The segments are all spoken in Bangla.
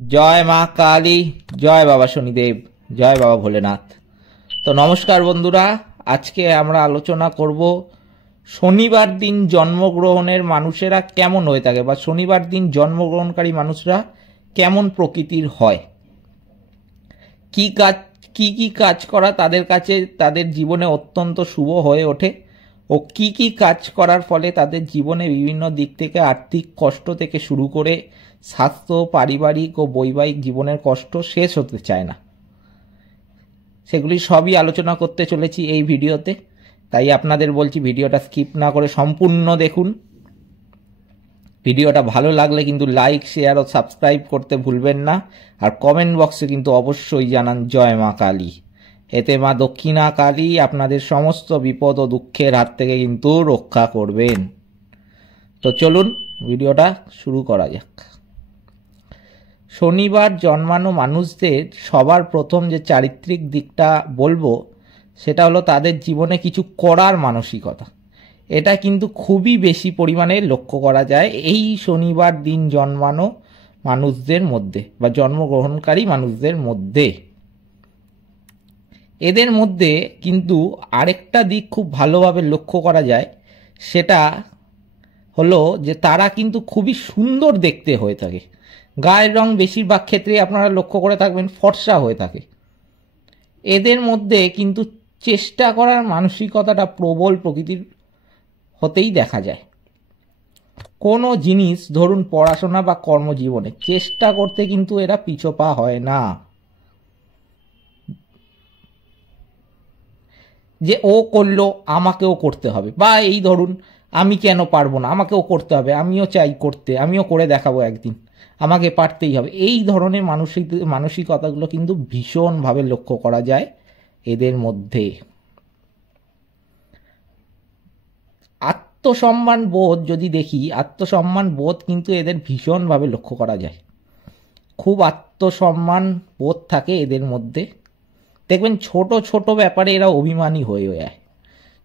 জয় মা কালী, জয় বাবা শনিদেব, জয় বাবা ভোলেনাথ। তো নমস্কার বন্ধুরা, আজকে আমরা আলোচনা করব শনিবার দিন জন্মগ্রহণের মানুষেরা কেমন হয়ে থাকে বা শনিবার দিন জন্মগ্রহণকারী মানুষরা কেমন প্রকৃতির হয়, কি কাজ করা তাদের কাছে তাদের জীবনে অত্যন্ত শুভ হয়ে ওঠে ও কি কাজ করার ফলে তাদের জীবনে বিভিন্ন দিক থেকে আর্থিক কষ্ট থেকে শুরু করে স্বাস্থ্য, পারিবারিক ও বৈবাহিক জীবনের কষ্ট শেষ হতে চায় না, সেগুলি সবই আলোচনা করতে চলেছি এই ভিডিওতে। তাই আপনাদের বলছি ভিডিওটা স্কিপ না করে সম্পূর্ণ দেখুন। ভিডিওটা ভালো লাগলে কিন্তু লাইক, শেয়ার ও সাবস্ক্রাইব করতে ভুলবেন না। আর কমেন্ট বক্সে কিন্তু অবশ্যই জানান জয় মা কালী। এতে মা দক্ষিণা কালী আপনাদের সমস্ত বিপদ ও দুঃখের হাত থেকে কিন্তু রক্ষা করবেন। তো চলুন ভিডিওটা শুরু করা যাক। শনিবার জন্মানো মানুষদের সবার প্রথম যে চারিত্রিক দিকটা বলবো সেটা হলো তাদের জীবনে কিছু করার মানসিকতা। এটা কিন্তু খুবই বেশি পরিমাণে লক্ষ্য করা যায় এই শনিবার দিন জন্মানো মানুষদের মধ্যে বা জন্মগ্রহণকারী মানুষদের মধ্যে। এদের মধ্যে কিন্তু আরেকটা দিক খুব ভালোভাবে লক্ষ্য করা যায়, সেটা হলো যে তারা কিন্তু খুবই সুন্দর দেখতে হয়ে থাকে। গায়ের রং বেশিরভাগ ক্ষেত্রে আপনারা লক্ষ্য করে থাকবেন ফর্সা হয়ে থাকে। এদের মধ্যে কিন্তু চেষ্টা করার মানসিকতাটা প্রবল প্রকৃতির হতেই দেখা যায়। কোনো জিনিস ধরুন পড়াশোনা বা কর্মজীবনে চেষ্টা করতে কিন্তু এরা পিছপা হয় না, যে ও করলো আমাকেও করতে হবে, বা এই ধরুন আমি কেন পারবো না, আমাকেও করতে হবে, আমিও চাই করতে, আমিও করে দেখাবো একদিন, আমাকে পারতেই হবে। এই ধরনের মানসিকতাগুলো কিন্তু ভীষণভাবে লক্ষ্য করা যায় এদের মধ্যে। আত্মসম্মান বোধ যদি দেখি, আত্মসম্মান বোধ কিন্তু এদের ভীষণভাবে লক্ষ্য করা যায়। খুব আত্মসম্মান বোধ থাকে এদের মধ্যে। দেখবেন ছোট ছোট ব্যাপারে এরা অভিমানী হয়ে যায়।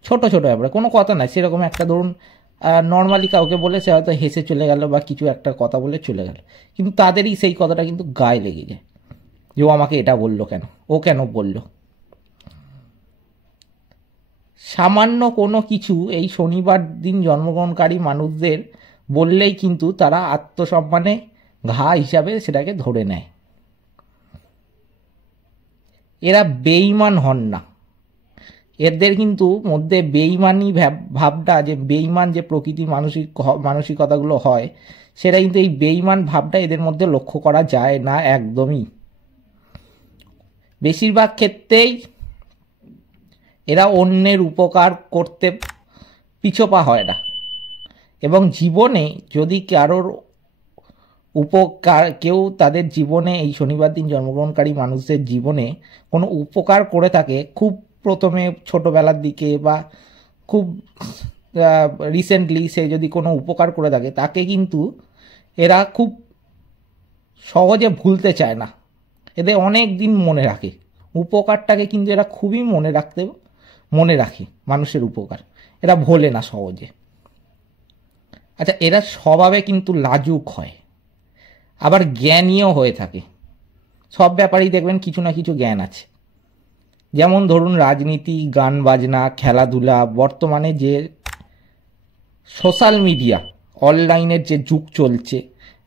ছোট ছোট ব্যাপারে কোনো কথা নাই, সেরকম একটা ধরুন নর্মালি কাউকে বলে সে হয়তো হেসে চলে গেল বা কিছু একটা কথা বলে চলে গেল, কিন্তু তাদেরই সেই কথাটা কিন্তু গায়ে লেগে যায় যে ও আমাকে এটা বললো কেন, ও কেন বলল। সামান্য কোনো কিছু এই শনিবার দিন জন্মগ্রহণকারী মানুষদের বললেই কিন্তু তারা আত্মসম্মানে ঘা হিসাবে সেটাকে ধরে নেয়। এরা বেঈমান হন না, এদের কিন্তু মধ্যে বেঈমানি ভাবটা, যে বেঈমান যে প্রকৃতির মানসিকতাগুলো হয়, সেটা কিন্তু এই বেঈমান ভাবটা এদের মধ্যে লক্ষ্য করা যায় না একদমই। বেশিরভাগ ক্ষেত্রেই এরা অন্যের উপকার করতে পিছপা হয় না, এবং জীবনে যদি কারোর উপকার, কেউ তাদের জীবনে এই শনিবার দিন জন্মগ্রহণকারী মানুষদের জীবনে কোনো উপকার করে থাকে, খুব প্রথমে ছোটোবেলার দিকে বা খুব রিসেন্টলি সে যদি কোনো উপকার করে থাকে, তাকে কিন্তু এরা খুব সহজে ভুলতে চায় না। এদের অনেক দিন মনে রাখে উপকারটাকে, কিন্তু এরা খুবই মনে রাখে মানুষের উপকার, এরা ভোলে না সহজে। আচ্ছা, এরা স্বভাবে কিন্তু লাজুক হয়, আবার জ্ঞানীয় হয়ে থাকে। সব ব্যাপারেই দেখবেন কিছু না কিছু জ্ঞান আছে। যেমন ধরুন রাজনীতি, গান বাজনা, খেলাধুলা, বর্তমানে যে সোশ্যাল মিডিয়া, অনলাইনের যে যুগ চলছে,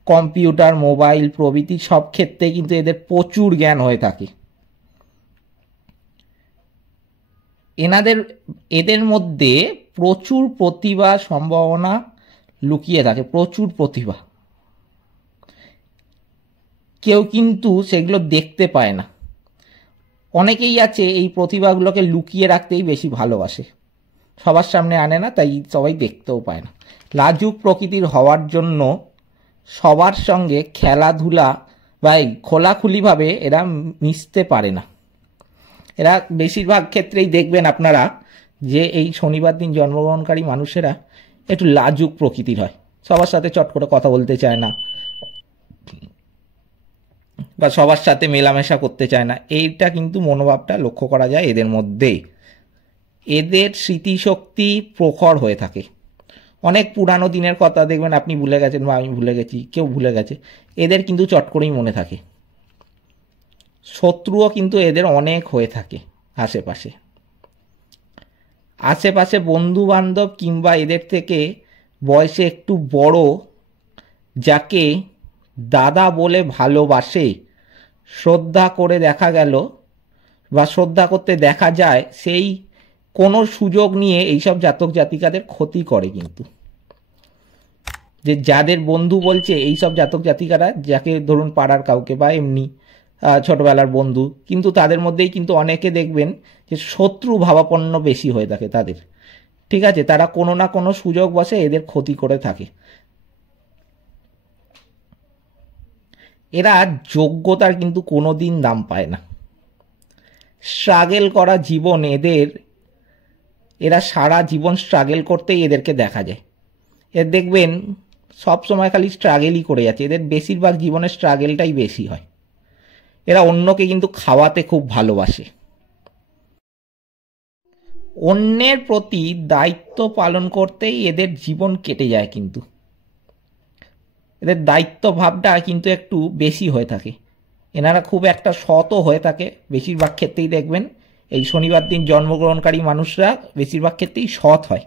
কম্পিউটার, মোবাইল প্রভৃতি সব ক্ষেত্রে কিন্তু এদের প্রচুর জ্ঞান হয়ে থাকে। এদের মধ্যে প্রচুর প্রতিভা সম্ভাবনা লুকিয়ে থাকে, প্রচুর প্রতিভা। কেউ কিন্তু সেগুলো দেখতে পায় না। অনেকেই আছে এই প্রতিভাগুলোকে লুকিয়ে রাখতেই বেশি ভালোবাসে, সবার সামনে আনে না, তাই সবাই দেখতেও পায় না। লাজুক প্রকৃতির হওয়ার জন্য সবার সঙ্গে খেলাধুলা বা খোলাখুলিভাবে এরা মিশতে পারে না। এরা বেশিরভাগ ক্ষেত্রেই দেখবেন আপনারা যে এই শনিবার দিন জন্মগ্রহণকারী মানুষেরা একটু লাজুক প্রকৃতির হয়, সবার সাথে চট করে কথা বলতে চায় না বা সবার সাথে মেলামেশা করতে চায় না। এইটা কিন্তু মনোভাবটা লক্ষ্য করা যায় এদের মধ্যে। এদের স্মৃতিশক্তি প্রখর হয়ে থাকে, অনেক পুরানো দিনের কথা দেখবেন আপনি ভুলে গেছেন বা আমি ভুলে গেছি, কেউ ভুলে গেছে, এদের কিন্তু চট করেই মনে থাকে। শত্রুও কিন্তু এদের অনেক হয়ে থাকে আশেপাশে। আশেপাশে বন্ধু বান্ধব কিংবা এদের থেকে বয়সে একটু বড় যাকে দাদা বলে ভালোবাসে, শ্রদ্ধা করে দেখা গেল বা শ্রদ্ধা করতে দেখা যায়, সেই কোনো সুযোগ নিয়ে এইসব জাতক জাতিকাদের ক্ষতি করে কিন্তু। যে যাদের বন্ধু বলছে এইসব জাতক জাতিকারা, যাকে ধরুন পাড়ার কাউকে বা এমনি ছোটবেলার বন্ধু, কিন্তু তাদের মধ্যেই কিন্তু অনেকে দেখবেন যে শত্রু ভাবাপন্ন বেশি হয়ে থাকে তাদের, ঠিক আছে? তারা কোনো না কোনো সুযোগ বসে এদের ক্ষতি করে থাকে। এরা যোগ্যতার কিন্তু কোনো দিন দাম পায় না। স্ট্রাগল করা জীবন এরা সারা জীবন স্ট্রাগল করতেই এদেরকে দেখা যায়। এর দেখবেন সব সময় খালি স্ট্রাগলই করে যাচ্ছে, এদের বেশিরভাগ জীবনের স্ট্রাগলটাই বেশি হয়। এরা অন্যকে কিন্তু খাওয়াতে খুব ভালোবাসে। অন্যের প্রতি দায়িত্ব পালন করতেই এদের জীবন কেটে যায় কিন্তু। এদের দায়িত্ব ভাবটা কিন্তু একটু বেশি হয়ে থাকে। এনারা খুব একটা সৎও হয়ে থাকে, বেশিরভাগ ক্ষেত্রেই দেখবেন এই শনিবার দিন জন্মগ্রহণকারী মানুষরা বেশিরভাগ ক্ষেত্রেই সৎ হয়।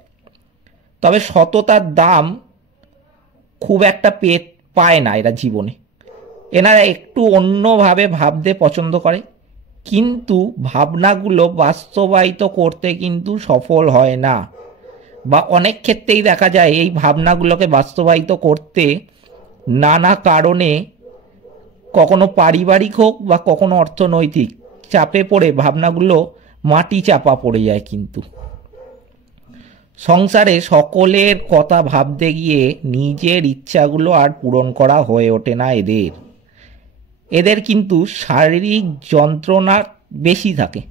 তবে সততার দাম খুব একটা পায় না এরা জীবনে। এনারা একটু অন্যভাবে ভাবতে পছন্দ করে, কিন্তু ভাবনাগুলো বাস্তবায়িত করতে কিন্তু সফল হয় না, বা অনেক ক্ষেত্রেই দেখা যায় এই ভাবনাগুলোকে বাস্তবায়িত করতে নানা কারণে, কখনো পারিবারিক হোক বা কখনো অর্থনৈতিক চাপে পড়ে ভাবনাগুলো মাটি চাপা পড়ে যায় কিন্তু। সংসারে সকলের কথা ভাবতে গিয়ে নিজের ইচ্ছাগুলো আর পূরণ করা হয়ে ওঠে না এদের কিন্তু শারীরিক যন্ত্রণা বেশি থাকে।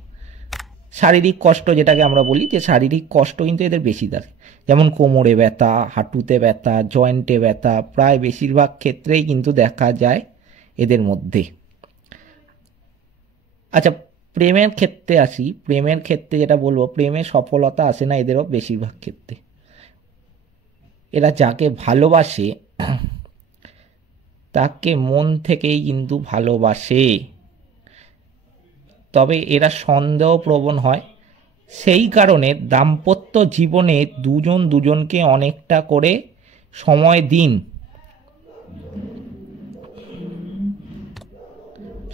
শারীরিক কষ্ট যেটাকে আমরা বলি, যে শারীরিক কষ্ট কিন্তু এদের বেশি থাকে। যেমন কোমরে ব্যথা, হাঁটুতে ব্যথা, জয়েন্টে ব্যথা, প্রায় বেশিরভাগ ক্ষেত্রেই কিন্তু দেখা যায় এদের মধ্যে। আচ্ছা, প্রেমের ক্ষেত্রে আসি। প্রেমের ক্ষেত্রে যেটা বলবো, প্রেমে সফলতা আসে না এদেরও বেশিরভাগ ক্ষেত্রে। এরা যাকে ভালোবাসে তাকে মন থেকেই কিন্তু ভালোবাসে, তবে এরা সন্দেহপ্রবণ হয়। সেই কারণে দাম্পত্য জীবনে দুজন দুজনকে অনেকটা করে সময় দিন।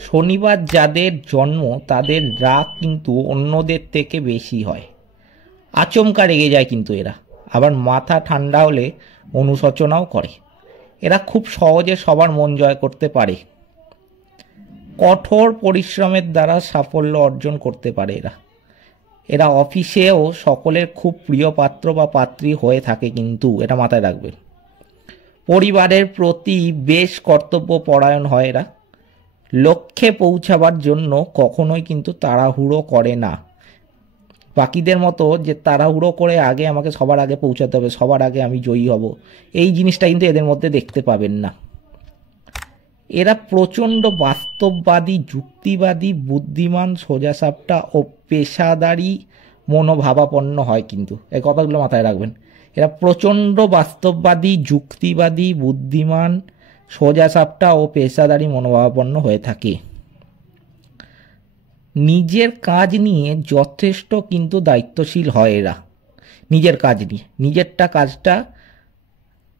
শনিবার যাদের জন্ম তাদের রাগ কিন্তু অন্যদের থেকে বেশি হয়, আচমকা রেগে যায় কিন্তু এরা। আবার মাথা ঠান্ডা হলে অনুশোচনাও করে। এরা খুব সহজে সবার মন জয় করতে পারে। কঠোর পরিশ্রমের দ্বারা সাফল্য অর্জন করতে পারে এরা অফিসেও সকলের খুব প্রিয় পাত্র বা পাত্রী হয়ে থাকে কিন্তু, এটা মাথায় রাখবেন। পরিবারের প্রতি বেশ কর্তব্য পরায়ণ হয় এরা। লক্ষ্যে পৌঁছাবার জন্য কখনোই কিন্তু তাড়াহুড়ো করে না। বাকিদের মতো যে তাড়াহুড়ো করে আগে আমাকে সবার আগে পৌঁছাতে হবে, সবার আগে আমি জয়ী হব, এই জিনিসটা কিন্তু এদের মধ্যে দেখতে পাবেন না। এরা প্রচণ্ড বাস্তববাদী, যুক্তিবাদী, বুদ্ধিমান, সোজাসাপটা ও পেশাদারি মনোভাবাপন্ন হয় কিন্তু। এই কথাগুলো মাথায় রাখবেন। এরা প্রচণ্ড বাস্তববাদী, যুক্তিবাদী, বুদ্ধিমান, সোজাসাপটা ও পেশাদারি মনোভাবাপন্ন হয়ে থাকে। নিজের কাজ নিয়ে যথেষ্ট কিন্তু দায়িত্বশীল হয় এরা। নিজের কাজ নিয়ে, নিজেরটা কাজটা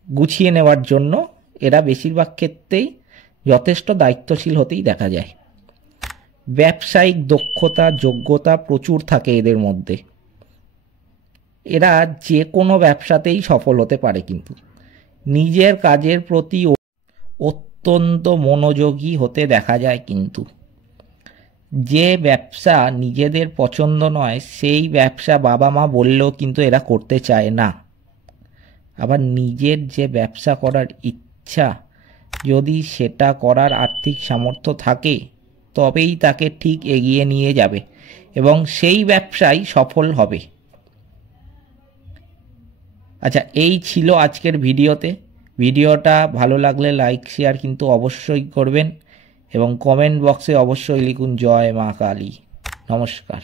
গুছিয়ে নেওয়ার জন্য এরা বেশিরভাগ ক্ষেত্রেই যথেষ্ট দায়িত্বশীল হতেই দেখা যায়। ব্যবসায়িক দক্ষতা, যোগ্যতা প্রচুর থাকে এদের মধ্যে। এরা যে কোনো ব্যবসাতেই সফল হতে পারে কিন্তু। নিজের কাজের প্রতি অত্যন্ত মনোযোগী হতে দেখা যায় কিন্তু। যে ব্যবসা নিজেদের পছন্দ নয় সেই ব্যবসা বাবা মা বললেও কিন্তু এরা করতে চায় না। আবার নিজের যে ব্যবসা করার ইচ্ছা, যদি সেটা করার আর্থিক সামর্থ্য থাকে তবেই তাকে ঠিক এগিয়ে নিয়ে যাবে এবং সেই ব্যবসায় সফল হবে। আচ্ছা, এই ছিল আজকের ভিডিওতে। ভিডিওটা ভালো লাগলে লাইক শেয়ার কিন্তু অবশ্যই করবেন এবং কমেন্ট বক্সে অবশ্যই লিখুন জয় মা কালী। নমস্কার।